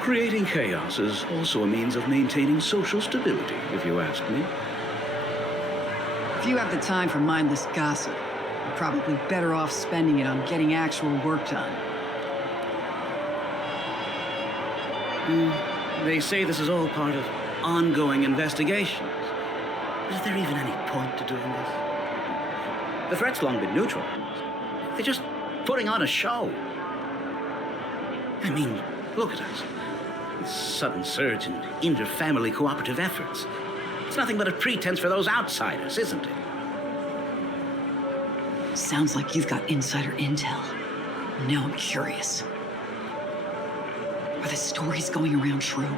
Creating chaos is also a means of maintaining social stability, if you ask me. If you have the time for mindless gossip, you're probably better off spending it on getting actual work done. They say this is all part of ongoing investigations. Is there even any point to doing this? The threat's long been neutralized. They're just putting on a show. I mean, look at us. This sudden surge in inter-family cooperative efforts. It's nothing but a pretense for those outsiders, isn't it? Sounds like you've got insider intel. Now I'm curious. Are the stories going around true?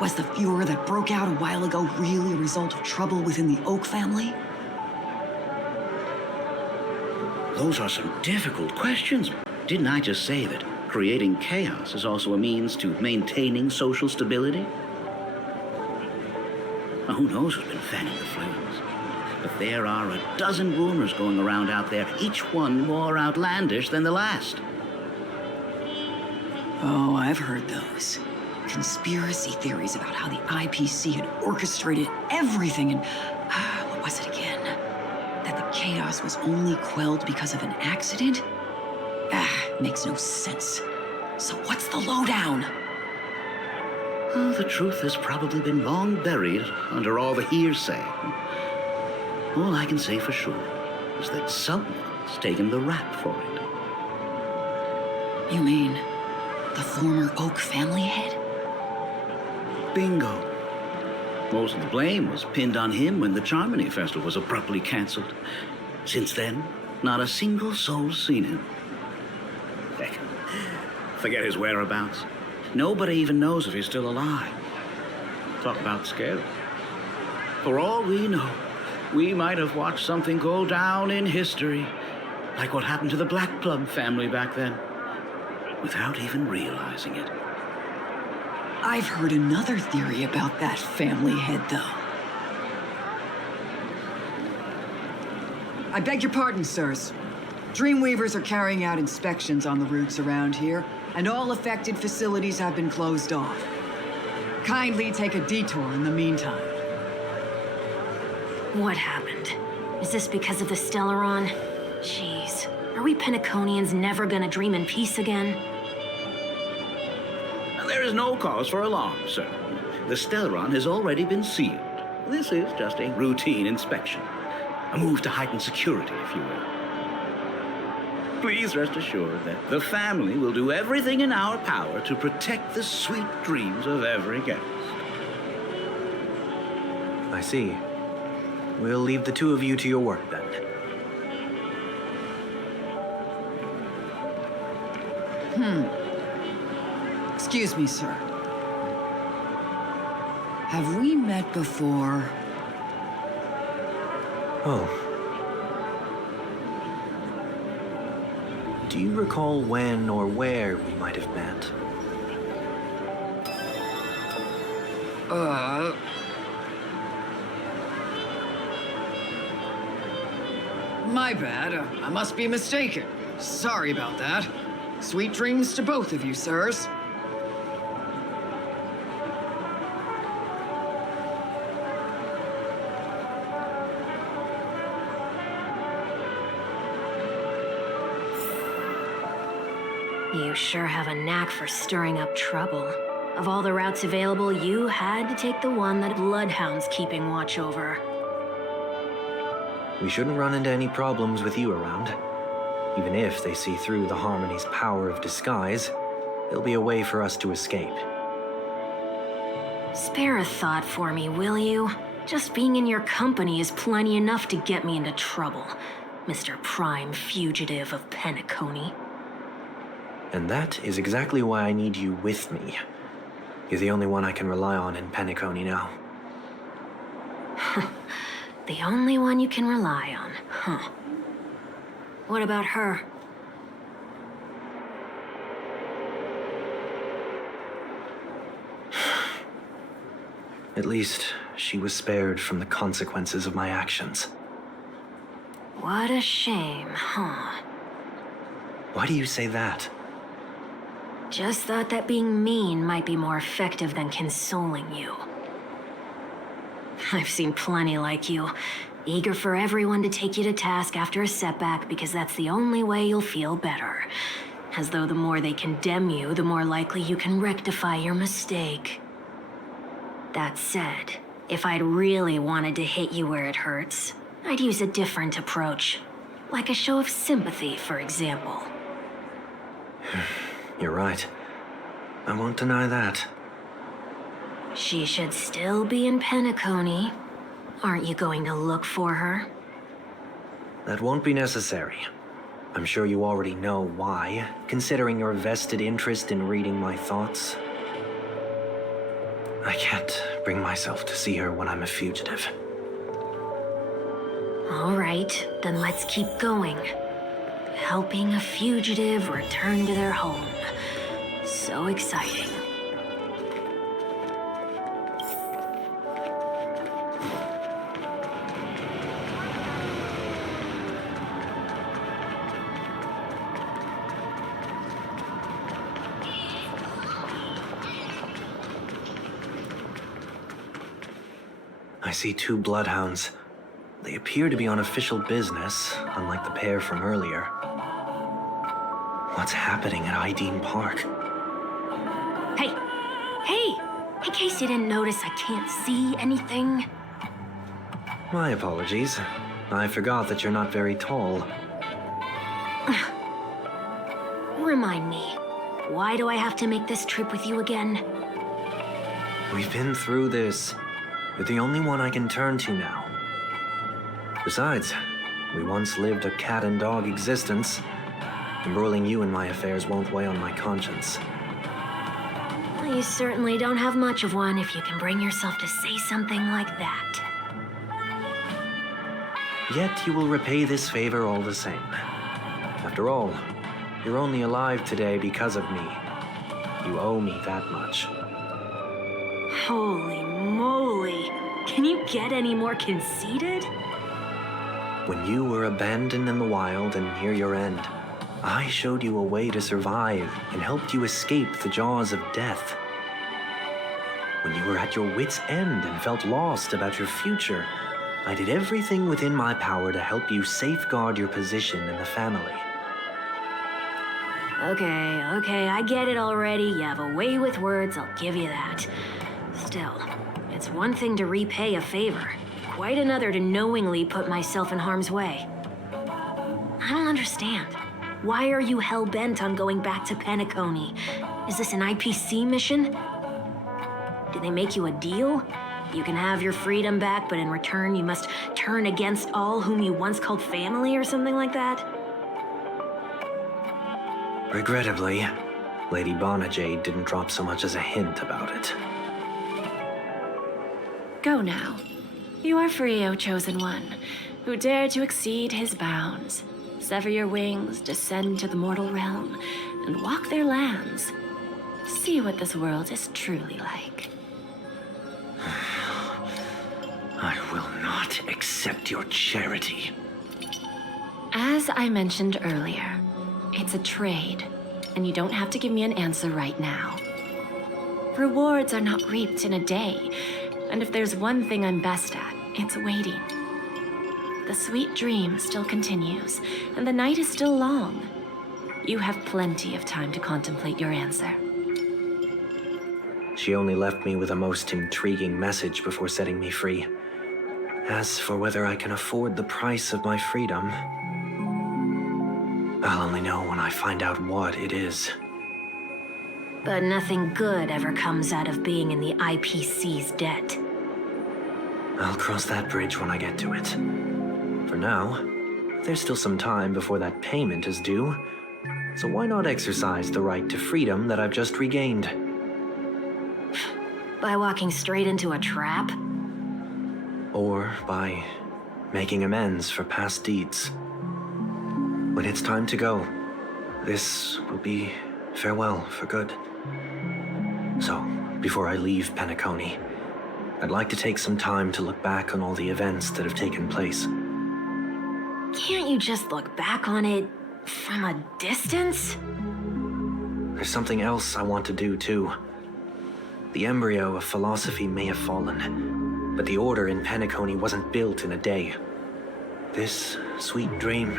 Was the furor that broke out a while ago really a result of trouble within the Oak family? Those are some difficult questions. Didn't I just say that creating chaos is also a means to maintaining social stability? Now, who knows who's been fanning the flames? But there are a dozen rumors going around out there, each one more outlandish than the last. Oh, I've heard those. Conspiracy theories about how the IPC had orchestrated everything and... what was it again? That the chaos was only quelled because of an accident? Makes no sense. So what's the lowdown? Well, the truth has probably been long buried under all the hearsay. All I can say for sure is that someone's taken the rap for it. You mean the former Oak family head? Bingo. Most of the blame was pinned on him when the Charmony Festival was abruptly cancelled. Since then, not a single soul's seen him. Heck, forget his whereabouts. Nobody even knows if he's still alive. Talk about scary. For all we know, we might have watched something go down in history, like what happened to the Black Plum family back then, without even realizing it. I've heard another theory about that family head, though. I beg your pardon, sirs. Dreamweavers are carrying out inspections on the routes around here, and all affected facilities have been closed off. Kindly take a detour in the meantime. What happened? Is this because of the Stellaron? Jeez, are we Penaconians never gonna dream in peace again? There is no cause for alarm, sir. The Stellaron has already been sealed. This is just a routine inspection. A move to heighten security, if you will. Please rest assured that the family will do everything in our power to protect the sweet dreams of every guest. I see. We'll leave the two of you to your work, then. Excuse me, sir. Have we met before? Oh. Do you recall when or where we might have met? My bad. I must be mistaken. Sorry about that. Sweet dreams to both of you, sirs. You sure have a knack for stirring up trouble. Of all the routes available, you had to take the one that Bloodhound's keeping watch over. We shouldn't run into any problems with you around. Even if they see through the Harmony's power of disguise, there'll be a way for us to escape. Spare a thought for me, will you? Just being in your company is plenty enough to get me into trouble, Mr. Prime Fugitive of Penacony. And that is exactly why I need you with me. You're the only one I can rely on in Penacony now. The only one you can rely on, huh? What about her? At least, she was spared from the consequences of my actions. What a shame, huh? Why do you say that? Just thought that being mean might be more effective than consoling you. I've seen plenty like you, eager for everyone to take you to task after a setback because that's the only way you'll feel better. As though the more they condemn you, the more likely you can rectify your mistake. That said, if I'd really wanted to hit you where it hurts, I'd use a different approach. Like a show of sympathy, for example. You're right. I won't deny that. She should still be in Penacony. Aren't you going to look for her? That won't be necessary. I'm sure you already know why, considering your vested interest in reading my thoughts. I can't bring myself to see her when I'm a fugitive. All right, then let's keep going. Helping a fugitive return to their home. So exciting. I see 2 bloodhounds. They appear to be on official business, unlike the pair from earlier. What's happening at Ideen Park? Hey! Hey! In case you didn't notice, I can't see anything. My apologies. I forgot that you're not very tall. Remind me, why do I have to make this trip with you again? We've been through this. You're the only one I can turn to now. Besides, we once lived a cat-and-dog existence. Embroiling you in my affairs won't weigh on my conscience. Well, you certainly don't have much of one if you can bring yourself to say something like that. Yet you will repay this favor all the same. After all, you're only alive today because of me. You owe me that much. Holy moly! Can you get any more conceited? When you were abandoned in the wild and near your end, I showed you a way to survive and helped you escape the jaws of death. When you were at your wit's end and felt lost about your future, I did everything within my power to help you safeguard your position in the family. Okay, I get it already. You have a way with words, I'll give you that. Still, it's one thing to repay a favor, quite another to knowingly put myself in harm's way. I don't understand. Why are you hell-bent on going back to Penacony? Is this an IPC mission? Did they make you a deal? You can have your freedom back, but in return you must turn against all whom you once called family or something like that? Regrettably, Lady Bonajade didn't drop so much as a hint about it. Go now. You are free, O Chosen One, who dare to exceed his bounds. Sever your wings, descend to the mortal realm, and walk their lands. See what this world is truly like. I will not accept your charity. As I mentioned earlier, it's a trade, and you don't have to give me an answer right now. Rewards are not reaped in a day, and if there's one thing I'm best at, it's waiting. The sweet dream still continues, and the night is still long. You have plenty of time to contemplate your answer. She only left me with a most intriguing message before setting me free. As for whether I can afford the price of my freedom, I'll only know when I find out what it is. But nothing good ever comes out of being in the IPC's debt. I'll cross that bridge when I get to it. For now, there's still some time before that payment is due, so why not exercise the right to freedom that I've just regained? By walking straight into a trap? Or by making amends for past deeds. When it's time to go, this will be farewell for good. So, before I leave Penacony, I'd like to take some time to look back on all the events that have taken place. Can't you just look back on it from a distance? there's something else I want to do too. The embryo of philosophy may have fallen, but the order in Penacony wasn't built in a day. This sweet dream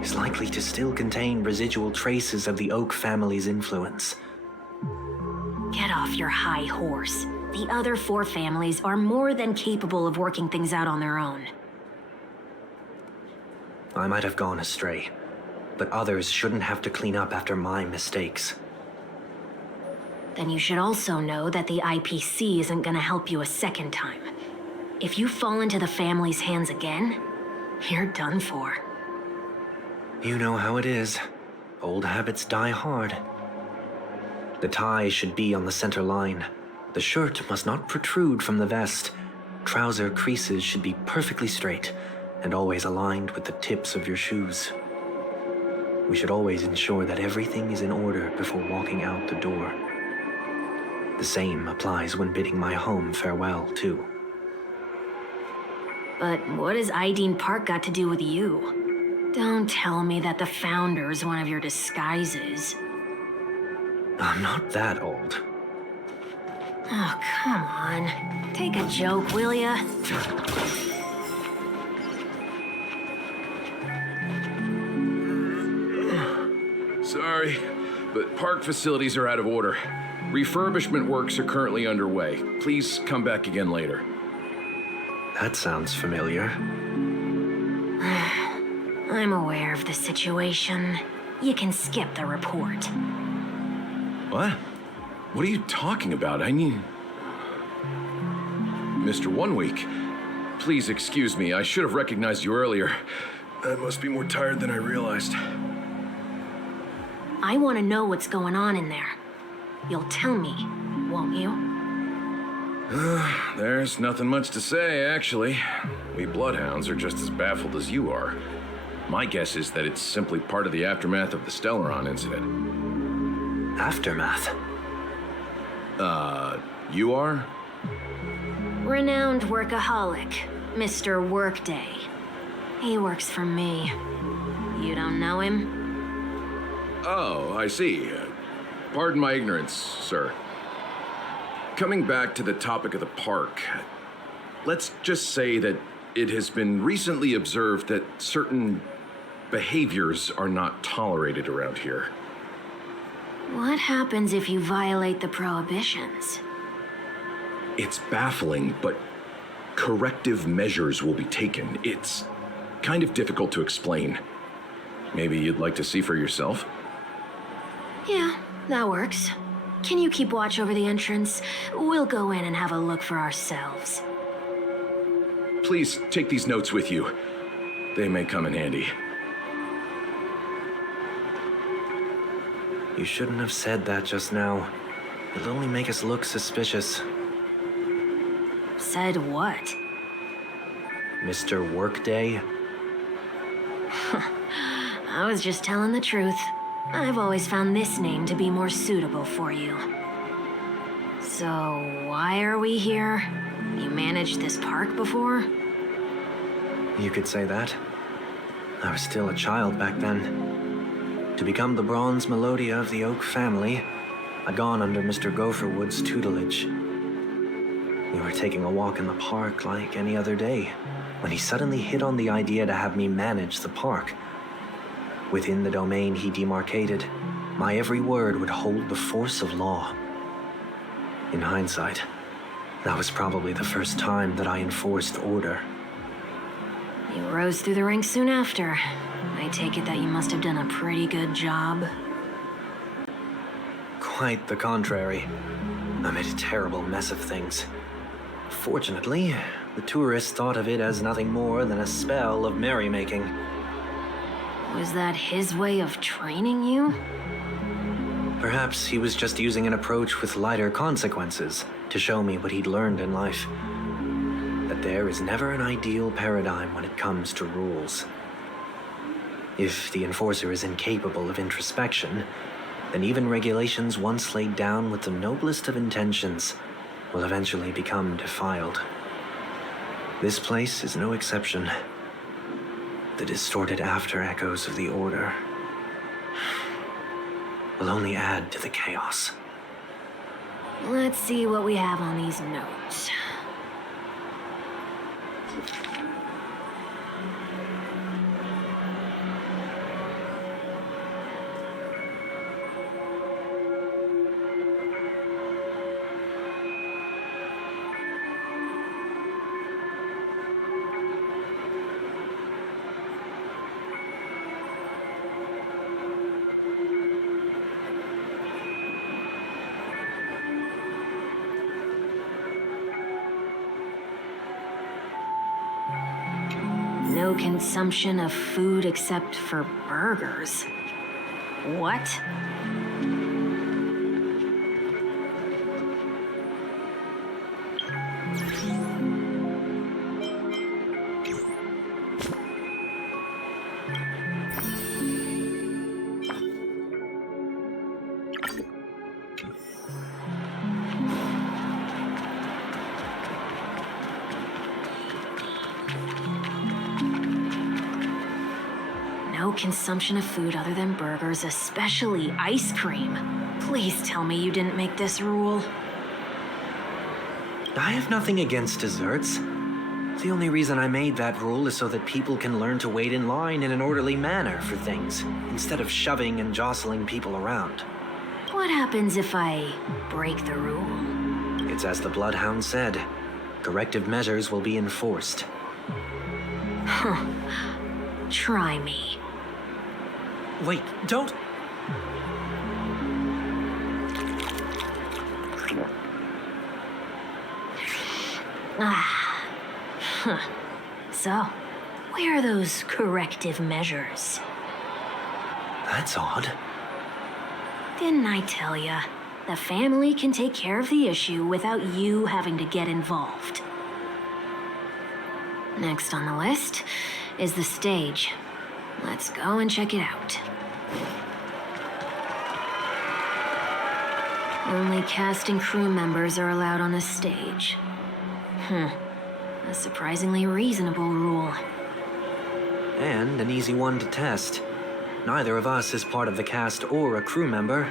is likely to still contain residual traces of the Oak family's influence. Get off your high horse. The other 4 families are more than capable of working things out on their own. I might have gone astray, but others shouldn't have to clean up after my mistakes. Then you should also know that the IPC isn't gonna help you a second time. If you fall into the family's hands again, you're done for. You know how it is. Old habits die hard. The tie should be on the center line. The shirt must not protrude from the vest. Trouser creases should be perfectly straight and always aligned with the tips of your shoes. We should always ensure that everything is in order before walking out the door. The same applies when bidding my home farewell, too. But what has Ideen Park got to do with you? Don't tell me that the Founder's one of your disguises. I'm not that old. Oh, come on. Take a joke, will ya? Sorry, but park facilities are out of order. Refurbishment works are currently underway. Please come back again later. That sounds familiar. I'm aware of the situation. You can skip the report. What? What are you talking about? I mean... Mr. One Week, please excuse me. I should have recognized you earlier. I must be more tired than I realized. I want to know what's going on in there. You'll tell me, won't you? There's nothing much to say, actually. We Bloodhounds are just as baffled as you are. My guess is that it's simply part of the aftermath of the Stellaron incident. Aftermath? You are? Renowned workaholic, Mr. Workday. He works for me. You don't know him? Oh, I see. Pardon my ignorance, sir. Coming back to the topic of the park, let's just say that it has been recently observed that certain behaviors are not tolerated around here. What happens if you violate the prohibitions? It's baffling, but corrective measures will be taken. It's kind of difficult to explain. Maybe you'd like to see for yourself? Yeah, that works. Can you keep watch over the entrance? We'll go in and have a look for ourselves. Please take these notes with you. They may come in handy. You shouldn't have said that just now. It'll only make us look suspicious. Said what? Mr. Workday? I was just telling the truth. I've always found this name to be more suitable for you. So, why are we here? You managed this park before? You could say that. I was still a child back then. To become the bronze Melodia of the Oak family, I'd gone under Mr. Gopherwood's tutelage. We were taking a walk in the park like any other day, when he suddenly hit on the idea to have me manage the park. Within the domain he demarcated, my every word would hold the force of law. In hindsight, that was probably the first time that I enforced order. You rose through the ranks soon after. I take it that you must have done a pretty good job. Quite the contrary. I made a terrible mess of things. Fortunately, the tourists thought of it as nothing more than a spell of merrymaking. Was that his way of training you? Perhaps he was just using an approach with lighter consequences to show me what he'd learned in life. That there is never an ideal paradigm when it comes to rules. If the enforcer is incapable of introspection, then even regulations once laid down with the noblest of intentions will eventually become defiled. This place is no exception. The distorted after echoes of the Order. will only add to the chaos. Let's see what we have on these notes. No consumption of food except for burgers. What? No consumption of food other than burgers, especially ice cream. Please tell me you didn't make this rule. I have nothing against desserts. The only reason I made that rule is so that people can learn to wait in line in an orderly manner for things, instead of shoving and jostling people around. What happens if I break the rule? It's as the Bloodhound said. Corrective measures will be enforced. Try me. Wait, don't... So, where are those corrective measures? That's odd. Didn't I tell ya? The family can take care of the issue without you having to get involved. Next on the list is the stage. Let's go and check it out. Only cast and crew members are allowed on the stage. A surprisingly reasonable rule. And an easy one to test. Neither of us is part of the cast or a crew member.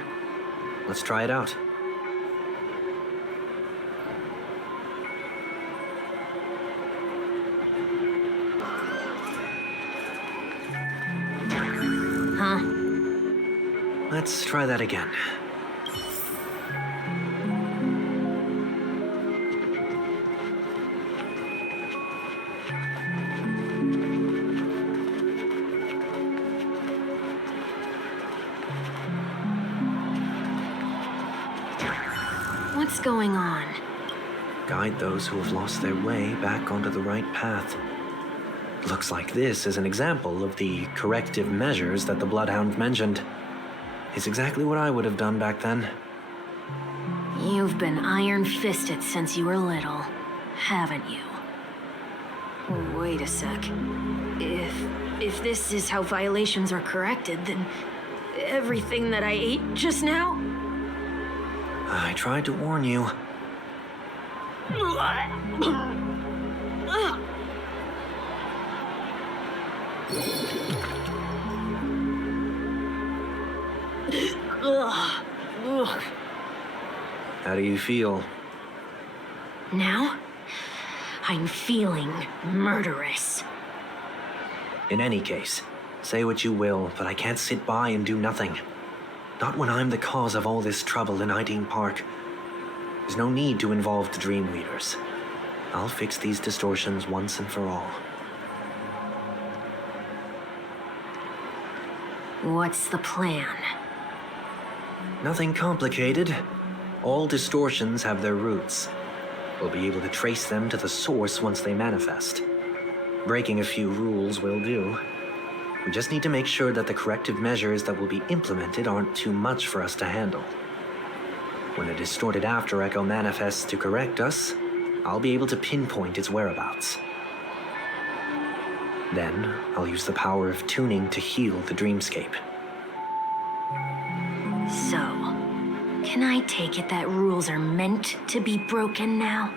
Let's try it out. Huh? Let's try that again. What's going on? Guide those who have lost their way back onto the right path. Looks like this is an example of the corrective measures that the Bloodhound mentioned. It's exactly what I would have done back then. You've been iron-fisted since you were little, haven't you? Wait a sec. If this is how violations are corrected, then everything that I ate just now? I tried to warn you. How do you feel? Now, I'm feeling murderous. In any case, say what you will, but I can't sit by and do nothing. Not when I'm the cause of all this trouble in Ideen Park. There's no need to involve the Dream Weavers. I'll fix these distortions once and for all. What's the plan? Nothing complicated. All distortions have their roots. We'll be able to trace them to the source once they manifest. Breaking a few rules will do. We just need to make sure that the corrective measures that will be implemented aren't too much for us to handle. When a distorted after echo manifests to correct us, I'll be able to pinpoint its whereabouts. Then, I'll use the power of tuning to heal the dreamscape. So, can I take it that rules are meant to be broken now?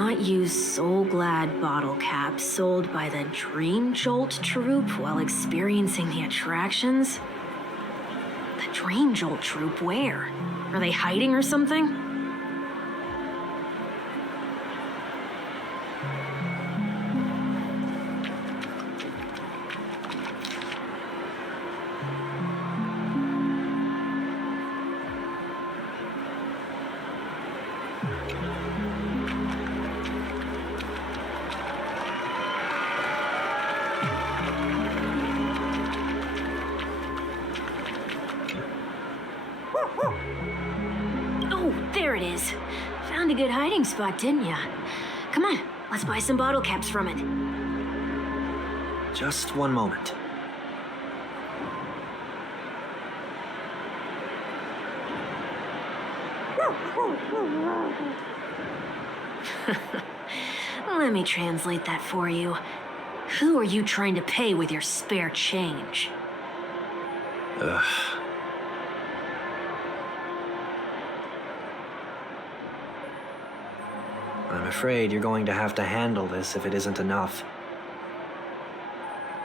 not use Soul Glad bottle caps sold by the Dream Jolt troupe while experiencing the attractions? The Dream Jolt troupe, where? Are they hiding or something? Oh, there it is. Found a good hiding spot, didn't ya? Come on, let's buy some bottle caps from it. Just one moment. Let me translate that for you. Who are you trying to pay with your spare change? Ugh. I'm afraid you're going to have to handle this if it isn't enough.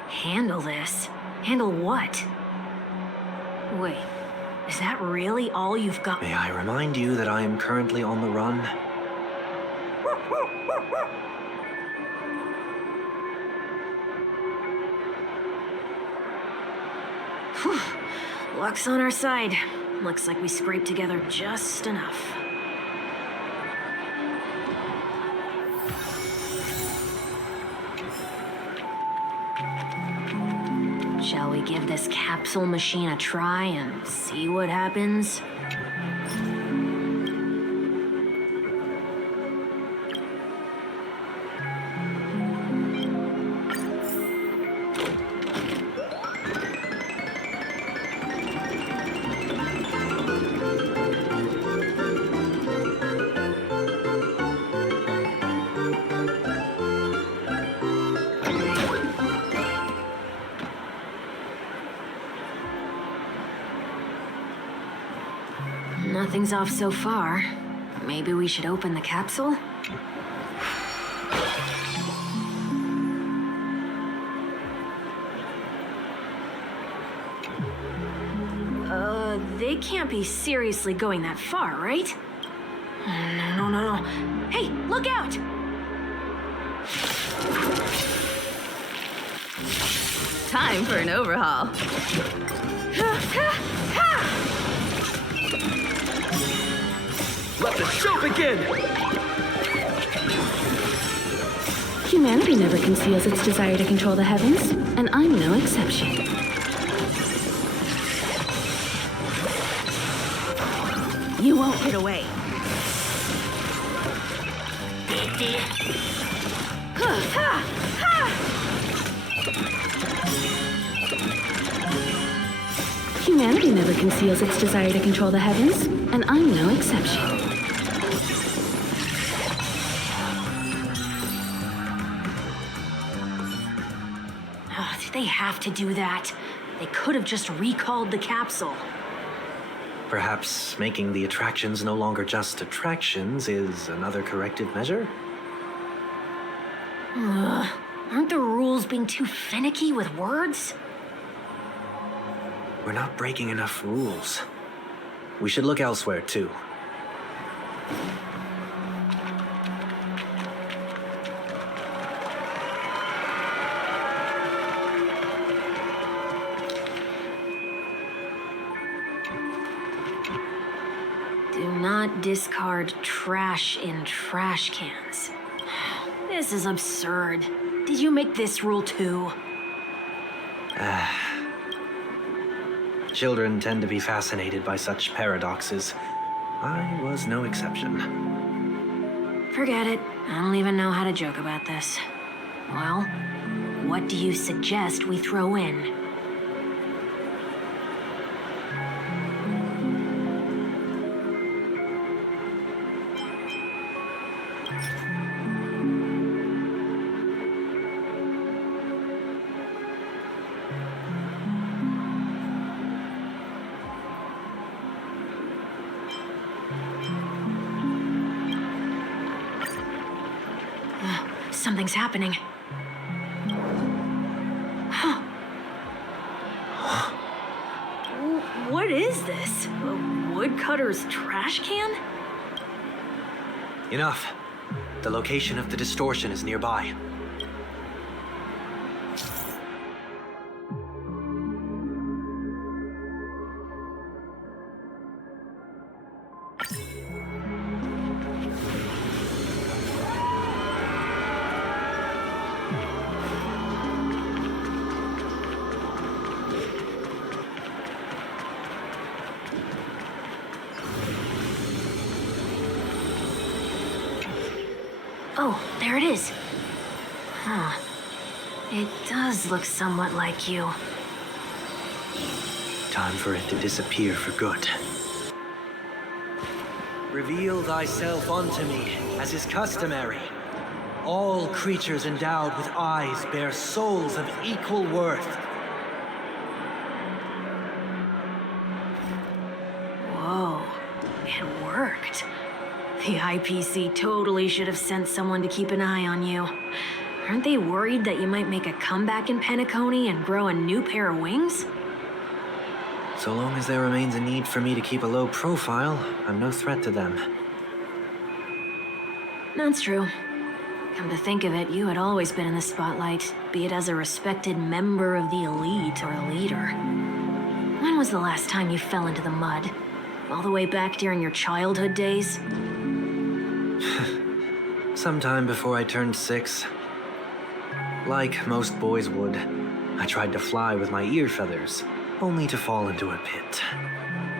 Handle this? Handle what? Wait, is that really all you've got? May I remind you that I am currently on the run? Whew. Luck's on our side. Looks like we scraped together just enough. Shall we give this capsule machine a try and see what happens? Nothing's off so far. Maybe we should open the capsule? They can't be seriously going that far, right? No. Hey, look out! Time for an overhaul. Let the show begin! Humanity never conceals its desire to control the heavens, and I'm no exception. You won't get away. Humanity never conceals its desire to control the heavens, and I'm no exception. Oh, did they have to do that? They could have just recalled the capsule. Perhaps making the attractions no longer just attractions is another corrective measure? Ugh. Aren't the rules being too finicky with words? We're not breaking enough rules. We should look elsewhere, too. Do not discard trash in trash cans. This is absurd. Did you make this rule too? Children tend to be fascinated by such paradoxes. I was no exception. Forget it. I don't even know how to joke about this. Well, what do you suggest we throw in? Something's happening. Huh. What is this? A woodcutter's trash can? Enough. The location of the distortion is nearby. Oh, there it is. Huh. It does look somewhat like you. Time for it to disappear for good. Reveal thyself unto me, as is customary. All creatures endowed with eyes bear souls of equal worth. Whoa, it worked. The IPC totally should have sent someone to keep an eye on you. Aren't they worried that you might make a comeback in Penacony and grow a new pair of wings? So long as there remains a need for me to keep a low profile, I'm no threat to them. That's true. Come to think of it, you had always been in the spotlight, be it as a respected member of the elite or a leader. When was the last time you fell into the mud? All the way back during your childhood days? Sometime before I turned 6. Like most boys would, I tried to fly with my ear feathers, only to fall into a pit.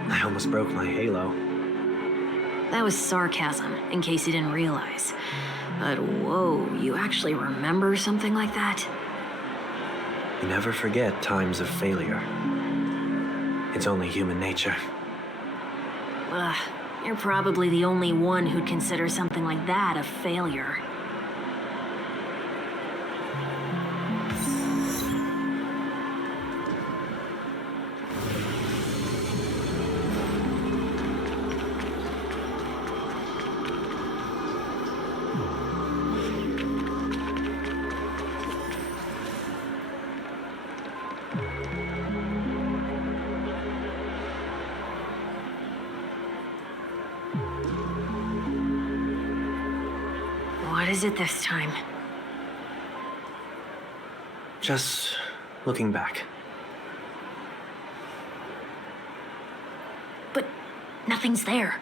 I almost broke my halo. That was sarcasm, in case you didn't realize. But whoa, you actually remember something like that? You never forget times of failure. It's only human nature. Ugh, you're probably the only one who'd consider something like that a failure. What is it this time? Just looking back. But nothing's there.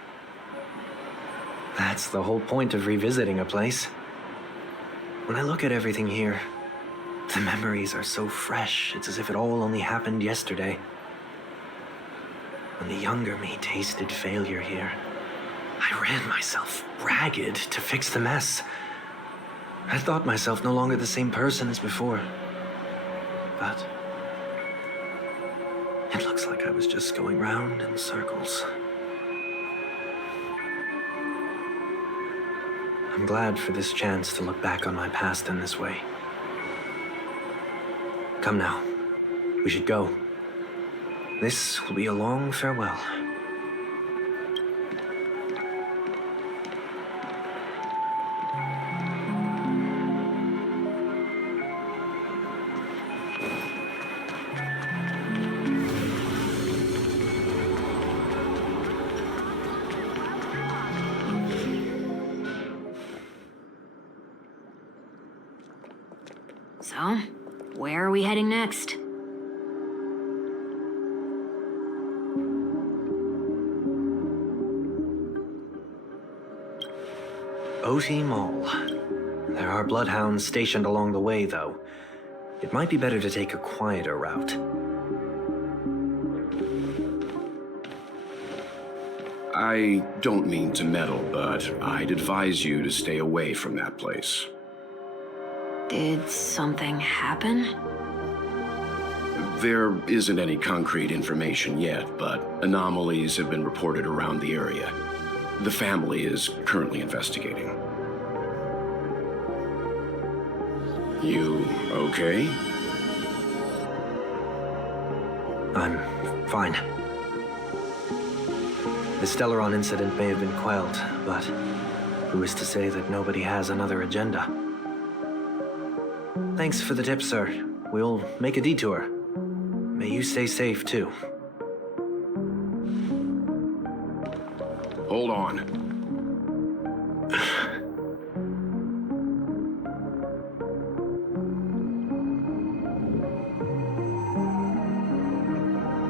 That's the whole point of revisiting a place. When I look at everything here, the memories are so fresh, it's as if it all only happened yesterday. When the younger me tasted failure here, I ran myself ragged to fix the mess. I thought myself no longer the same person as before. But it looks like I was just going round in circles. I'm glad for this chance to look back on my past in this way. Come now, we should go. This will be a long farewell. So, where are we heading next? OT Mall. There are bloodhounds stationed along the way, though. It might be better to take a quieter route. I don't mean to meddle, but I'd advise you to stay away from that place. Did something happen? There isn't any concrete information yet, but anomalies have been reported around the area. The family is currently investigating. You okay? I'm fine. The Stellaron incident may have been quelled, but who is to say that nobody has another agenda? Thanks for the tip, sir. We'll make a detour. May you stay safe, too. Hold on.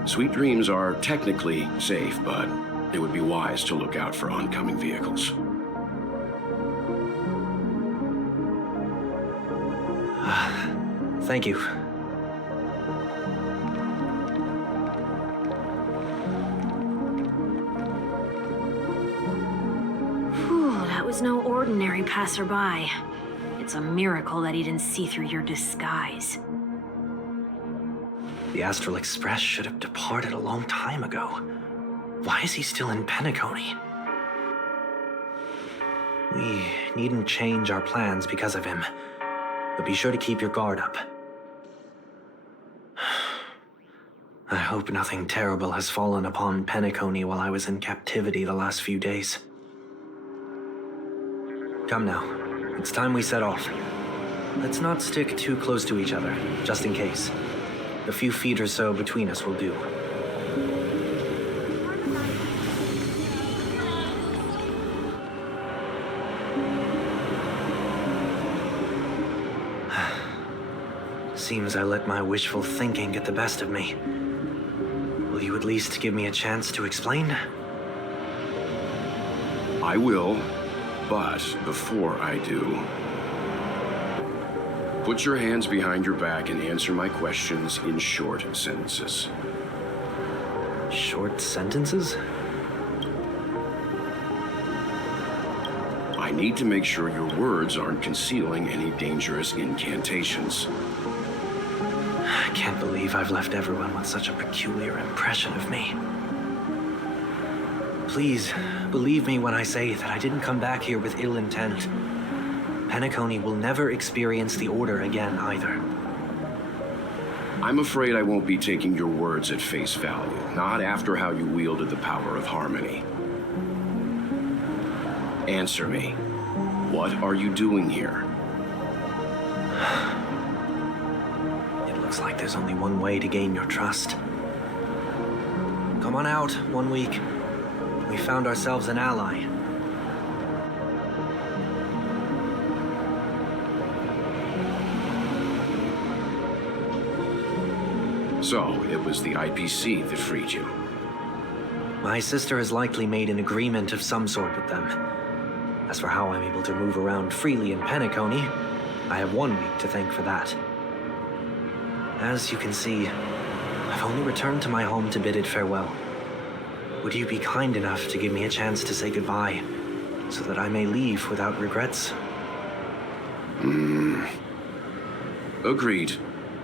Sweet Dreams are technically safe, but it would be wise to look out for oncoming vehicles. Thank you. Whew, that was no ordinary passerby. It's a miracle that he didn't see through your disguise. The Astral Express should have departed a long time ago. Why is he still in Penacony? We needn't change our plans because of him, but be sure to keep your guard up. I hope nothing terrible has fallen upon Penacony while I was in captivity the last few days. Come now, it's time we set off. Let's not stick too close to each other, just in case. A few feet or so between us will do. Seems I let my wishful thinking get the best of me. Will you at least give me a chance to explain? I will, but before I do, put your hands behind your back and answer my questions in short sentences. Short sentences? I need to make sure your words aren't concealing any dangerous incantations. I can't believe I've left everyone with such a peculiar impression of me. Please, believe me when I say that I didn't come back here with ill intent. Penacony will never experience the Order again, either. I'm afraid I won't be taking your words at face value, not after how you wielded the power of harmony. Answer me. What are you doing here? It looks like there's only one way to gain your trust. Come on out, 1 week. We found ourselves an ally. So, it was the IPC that freed you. My sister has likely made an agreement of some sort with them. As for how I'm able to move around freely in Penacony, I have 1 week to thank for that. As you can see, I've only returned to my home to bid it farewell. Would you be kind enough to give me a chance to say goodbye, so that I may leave without regrets? Agreed.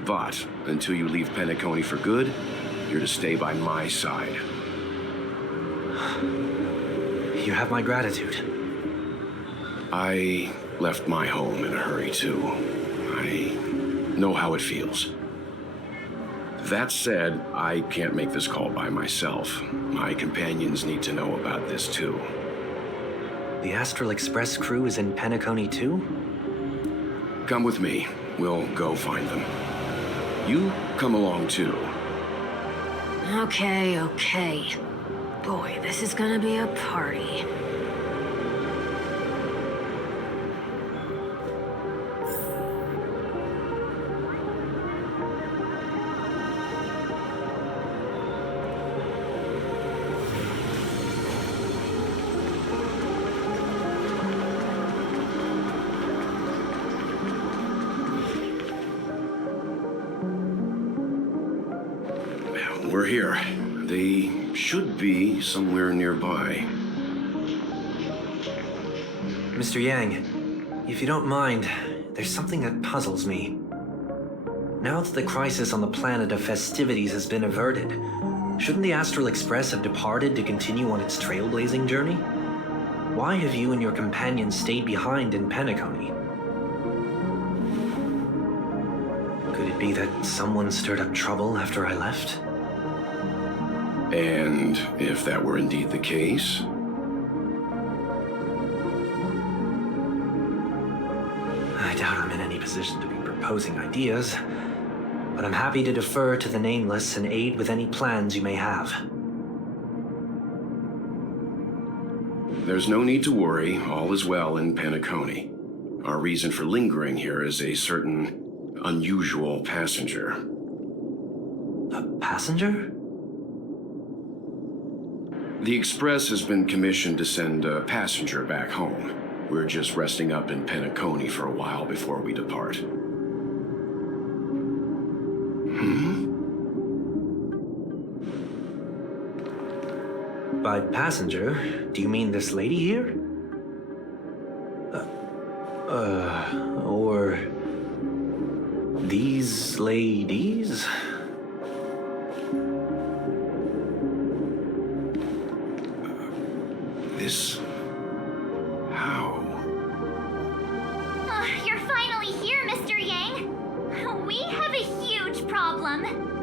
But until you leave Penacony for good, you're to stay by my side. You have my gratitude. I left my home in a hurry, too. I know how it feels. That said, I can't make this call by myself. My companions need to know about this, too. The Astral Express crew is in Penacony, too? Come with me. We'll go find them. You come along, too. Okay. Boy, this is gonna be a party. We're here. They should be somewhere nearby. Mr. Yang, if you don't mind, there's something that puzzles me. Now that the crisis on the planet of festivities has been averted, shouldn't the Astral Express have departed to continue on its trailblazing journey? Why have you and your companions stayed behind in Penacony? Could it be that someone stirred up trouble after I left? And if that were indeed the case, I doubt I'm in any position to be prepared. proposing ideas, but I'm happy to defer to the Nameless and aid with any plans you may have. There's no need to worry. All is well in Penacony. Our reason for lingering here is a certain unusual passenger. A passenger? The Express has been commissioned to send a passenger back home. We're just resting up in Penacony for a while before we depart. By passenger, do you mean this lady here? Or these ladies? This... how? You're finally here, Mr. Yang. We have a huge problem.